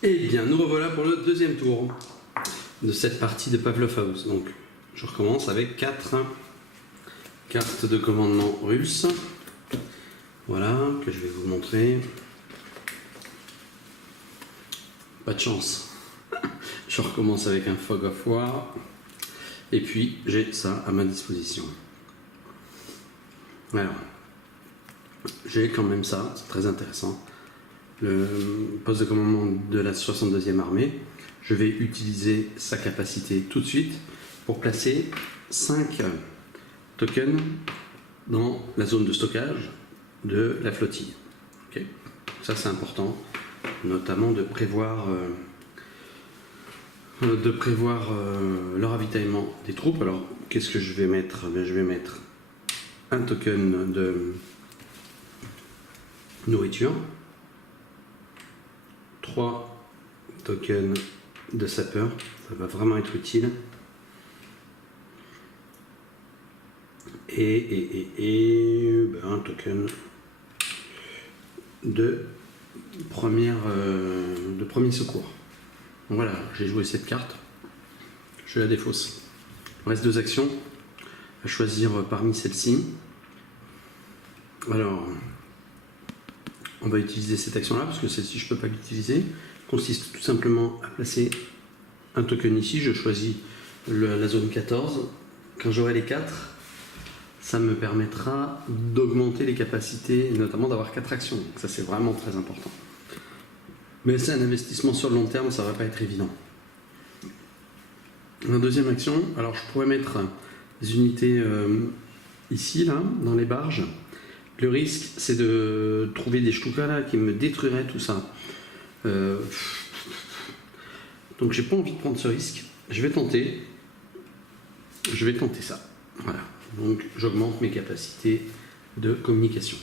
Et bien, nous revoilà pour le deuxième tour de cette partie de Pavlov House. Donc, je recommence avec 4 cartes de commandement russe. Voilà, que je vais vous montrer. Pas de chance. Je recommence avec un Fog of War. Et puis, j'ai ça à ma disposition. Alors, j'ai quand même ça, c'est très intéressant. Le poste de commandement de la 62e armée. Je vais utiliser sa capacité tout de suite pour placer 5 tokens dans la zone de stockage de la flottille. Okay. Ça c'est important, notamment de prévoir le ravitaillement des troupes. Alors qu'est-ce que je vais mettre? Je vais mettre un token de nourriture, 3 tokens de sapeur, ça va vraiment être utile, et un token de premier secours. Donc voilà, j'ai joué cette carte, je la défausse. Il reste 2 actions à choisir parmi celles-ci. Alors, on va utiliser cette action-là, parce que celle-ci je ne peux pas l'utiliser. Consiste tout simplement à placer un token ici. Je choisis la zone 14. Quand j'aurai les 4, ça me permettra d'augmenter les capacités, et notamment d'avoir 4 actions. Donc ça c'est vraiment très important. Mais c'est un investissement sur le long terme, ça ne va pas être évident. La deuxième action, alors je pourrais mettre des unités ici, là, dans les barges. Le risque, c'est de trouver des shtukas là qui me détruiraient tout ça. Donc j'ai pas envie de prendre ce risque. Je vais tenter ça. Voilà. Donc j'augmente mes capacités de communication.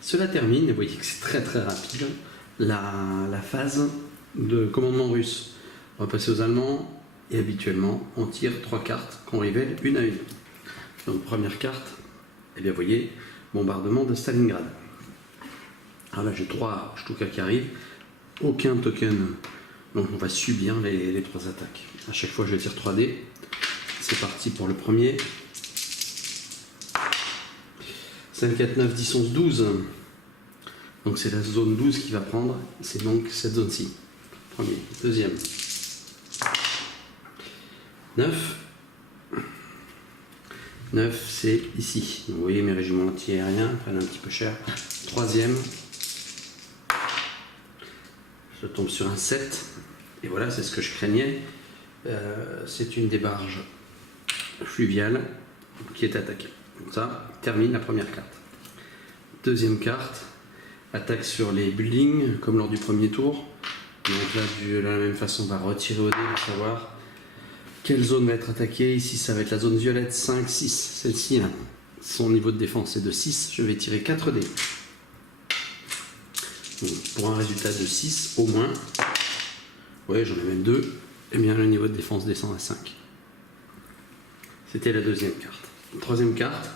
Cela termine, vous voyez que c'est très très rapide, la phase de commandement russe. On va passer aux Allemands et habituellement on tire 3 cartes qu'on révèle une à une. Donc première carte, et bien vous voyez, bombardement de Stalingrad. Alors là j'ai 3 shtukas qui arrivent, aucun token, donc on va subir les 3 attaques. À chaque fois je tire 3 dés. C'est parti pour le premier. 5, 4, 9, 10, 11, 12. Donc c'est la zone 12 qui va prendre, c'est donc cette zone-ci. Premier, deuxième. 9. 9, c'est ici. Donc, vous voyez, mes régiments anti-aériens prennent un petit peu cher. Troisième. Je tombe sur un 7. Et voilà, c'est ce que je craignais. C'est une des barges fluviales qui est attaquée. Donc ça termine la première carte. Deuxième carte, attaque sur les buildings, comme lors du premier tour. Donc là, de la même façon, on va retirer au dé pour savoir quelle zone va être attaquée. Ici, ça va être la zone violette 5, 6. Celle-ci, son niveau de défense est de 6. Je vais tirer 4 dés. Donc, pour un résultat de 6 au moins, ouais, j'en ai même 2, et bien le niveau de défense descend à 5. C'était la deuxième carte. Troisième carte,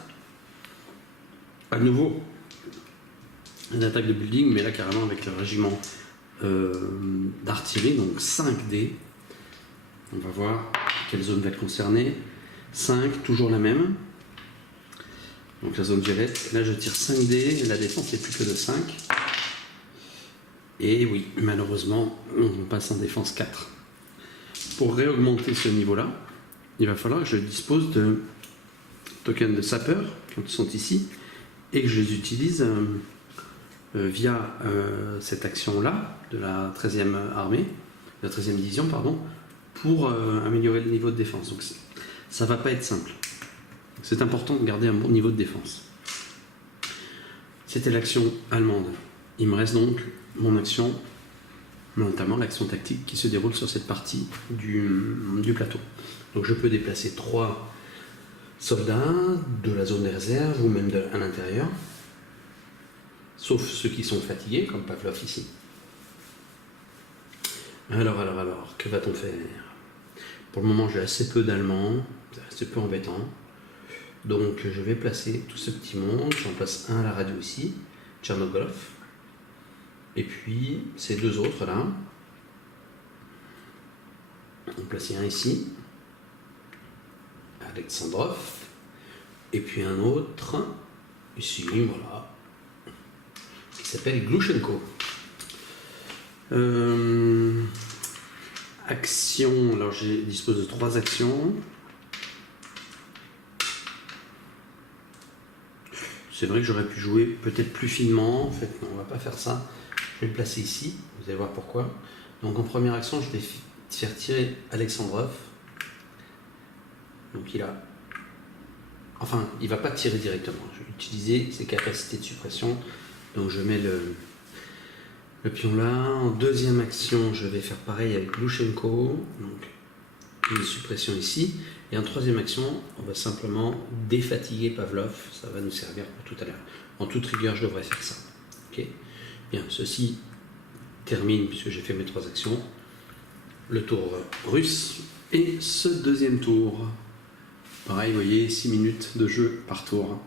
à nouveau, une attaque de building, mais là carrément avec le régiment d'artillerie, donc 5 dés. On va voir quelle zone va être concernée. 5, toujours la même. Donc la zone violette. Là je tire 5 dés, et la défense n'est plus que de 5. Et oui, malheureusement, on passe en défense 4. Pour réaugmenter ce niveau-là, il va falloir que je dispose de tokens de sapeurs, qui sont ici, et que je les utilise via cette action-là, de la 13e armée, de la 13e division, pardon, pour améliorer le niveau de défense. Donc ça ne va pas être simple. C'est important de garder un bon niveau de défense. C'était l'action allemande. Il me reste donc mon action, notamment l'action tactique qui se déroule sur cette partie du plateau. Donc je peux déplacer 3 soldats de la zone des réserves ou même à l'intérieur, sauf ceux qui sont fatigués, comme Pavlov ici. Alors, que va-t-on faire? Pour le moment, j'ai assez peu d'Allemands, c'est assez peu embêtant. Donc je vais placer tout ce petit monde, j'en place un à la radio ici, Tchernogolov, et puis ces 2 autres là, On placer un ici, Alexandrov, et puis un autre, ici, voilà, qui s'appelle Glouchenko. Action, alors je dispose de 3 actions. C'est vrai que j'aurais pu jouer peut-être plus finement, en fait, non, on va pas faire ça. Je vais le placer ici, vous allez voir pourquoi. Donc en première action, je vais faire tirer Alexandrov. Donc il a... Enfin, il ne va pas tirer directement. Je vais utiliser ses capacités de suppression. Donc je mets le pion là. En deuxième action, je vais faire pareil avec Glouchenko. Donc une suppression ici. Et en troisième action, on va simplement défatiguer Pavlov. Ça va nous servir pour tout à l'heure. En toute rigueur, je devrais faire ça. Ok. Bien, ceci termine, puisque j'ai fait mes 3 actions, le tour russe et ce deuxième tour. Pareil, vous voyez, 6 minutes de jeu par tour.